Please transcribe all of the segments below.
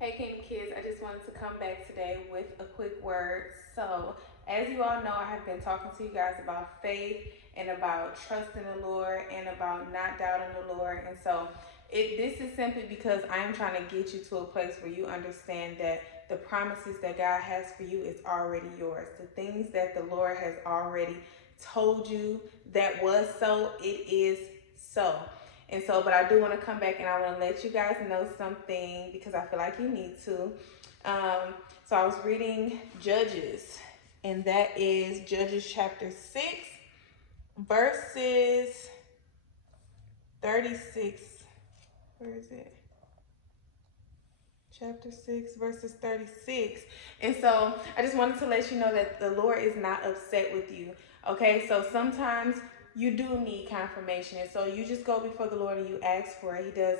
Hey Kingdom Kids, I just wanted to come back today with a quick word. So, as you all know, I have been talking to you guys about faith and about trusting the Lord and about not doubting the Lord. And so, this is simply because I am trying to get you to a place where you understand that the promises that God has for you is already yours. The things that the Lord has already told you that was so, it is so. And so, but I do want to come back and I want to let you guys know something because I feel like you need to. So I was reading Judges, and that is Judges chapter 6, verses 36. Where is it? Chapter 6, verses 36. And so I just wanted to let you know that the Lord is not upset with you. Okay, so sometimes you do need confirmation. And so you just go before the Lord and you ask for it. He does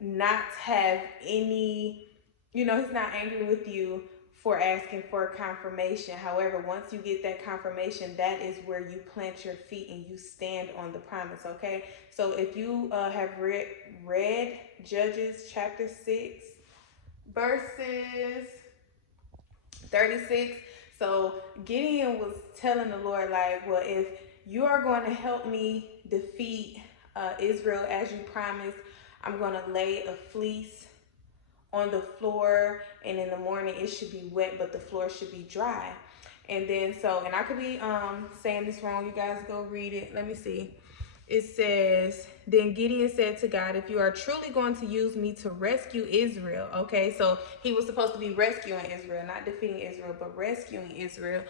not have any, he's not angry with you for asking for confirmation. However, once you get that confirmation, that is where you plant your feet and you stand on the promise, okay? So if you have read Judges chapter 6, verses 36. So Gideon was telling the Lord, like, well, if you are going to help me defeat Israel as you promised, I'm going to lay a fleece on the floor, and in the morning it should be wet, but the floor should be dry. And then and I could be saying this wrong. You guys go read it. Let me see. It says, then Gideon said to God, if you are truly going to use me to rescue Israel, okay, so he was supposed to be rescuing Israel, not defeating Israel, but rescuing Israel,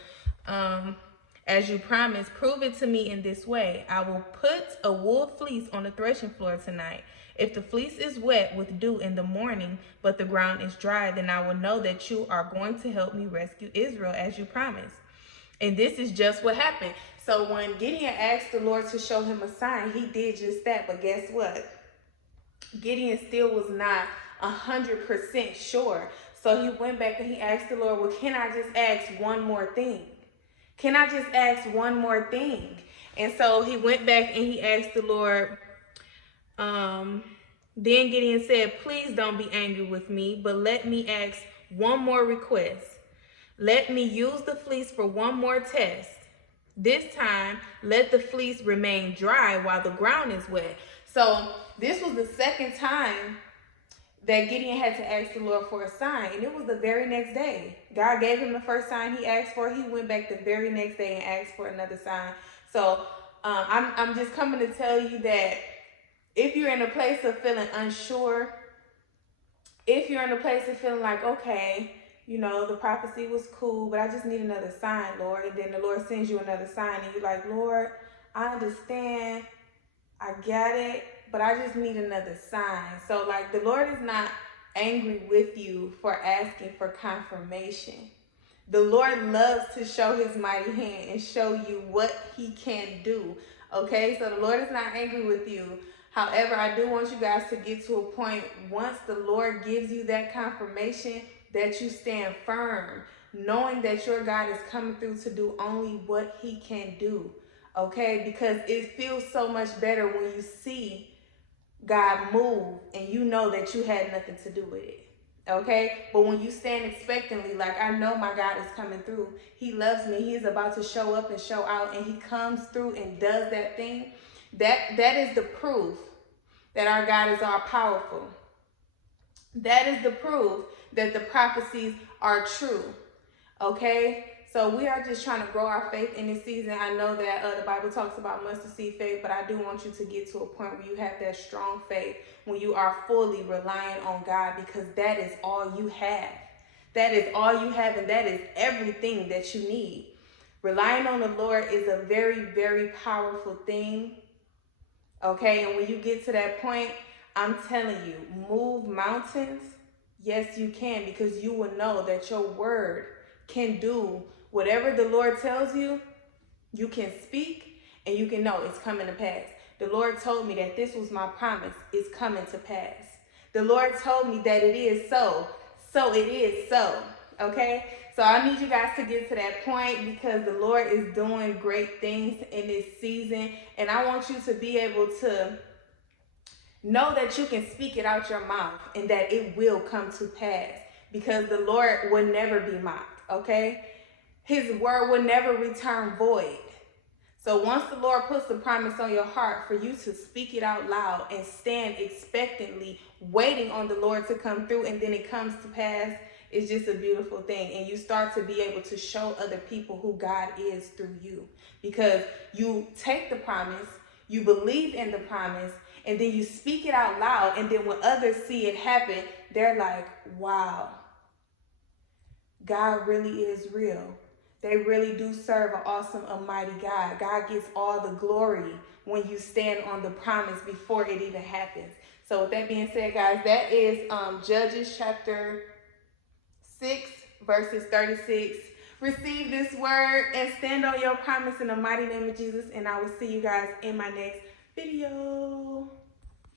as you promised, prove it to me in this way. I will put a wool fleece on the threshing floor tonight. If the fleece is wet with dew in the morning, but the ground is dry, then I will know that you are going to help me rescue Israel as you promised. And this is just what happened. So when Gideon asked the Lord to show him a sign, he did just that. But guess what? Gideon still was not 100% sure. So he went back and he asked the Lord, well, can I just ask one more thing? Can I just ask one more thing? And so he went back and he asked the Lord, then Gideon said, please don't be angry with me, but let me ask one more request. Let me use the fleece for one more test. This time, let the fleece remain dry while the ground is wet. So this was the second time that Gideon had to ask the Lord for a sign. And it was the very next day. God gave him the first sign he asked for. He went back the very next day and asked for another sign. So I'm just coming to tell you that if you're in a place of feeling unsure, if you're in a place of feeling like, okay, the prophecy was cool, but I just need another sign, Lord. And then the Lord sends you another sign and you're like, Lord, I understand, I get it, but I just need another sign. So like the Lord is not angry with you for asking for confirmation. The Lord loves to show his mighty hand and show you what he can do. Okay, so the Lord is not angry with you. However, I do want you guys to get to a point once the Lord gives you that confirmation that you stand firm, knowing that your God is coming through to do only what he can do. Okay, because it feels so much better when you see God move and you know that you had nothing to do with it. Okay, but when you stand expectantly, like, I know my God is coming through, he loves me, he is about to show up and show out, and he comes through and does that thing, that is the proof that our God is all powerful. That is the proof that the prophecies are true. Okay, so we are just trying to grow our faith in this season. I know that the Bible talks about mustard seed faith, but I do want you to get to a point where you have that strong faith, when you are fully relying on God, because that is all you have. That is all you have, and that is everything that you need. Relying on the Lord is a very, very powerful thing. Okay, and when you get to that point, I'm telling you, move mountains. Yes, you can, because you will know that your word can do whatever the Lord tells you. You can speak and you can know it's coming to pass. The Lord told me that this was my promise. It's coming to pass. The Lord told me that it is so. So it is so. Okay? So I need you guys to get to that point, because the Lord is doing great things in this season. And I want you to be able to know that you can speak it out your mouth and that it will come to pass. because the Lord will never be mocked, okay? His word will never return void. So once the Lord puts the promise on your heart, for you to speak it out loud and stand expectantly, waiting on the Lord to come through, and then it comes to pass, it's just a beautiful thing. And you start to be able to show other people who God is through you, because you take the promise, you believe in the promise, and then you speak it out loud. And then when others see it happen, they're like, wow, God really is real. They really do serve an awesome, almighty God. God gets all the glory when you stand on the promise before it even happens. So with that being said, guys, that is Judges chapter 6, verses 36. Receive this word and stand on your promise in the mighty name of Jesus. And I will see you guys in my next video.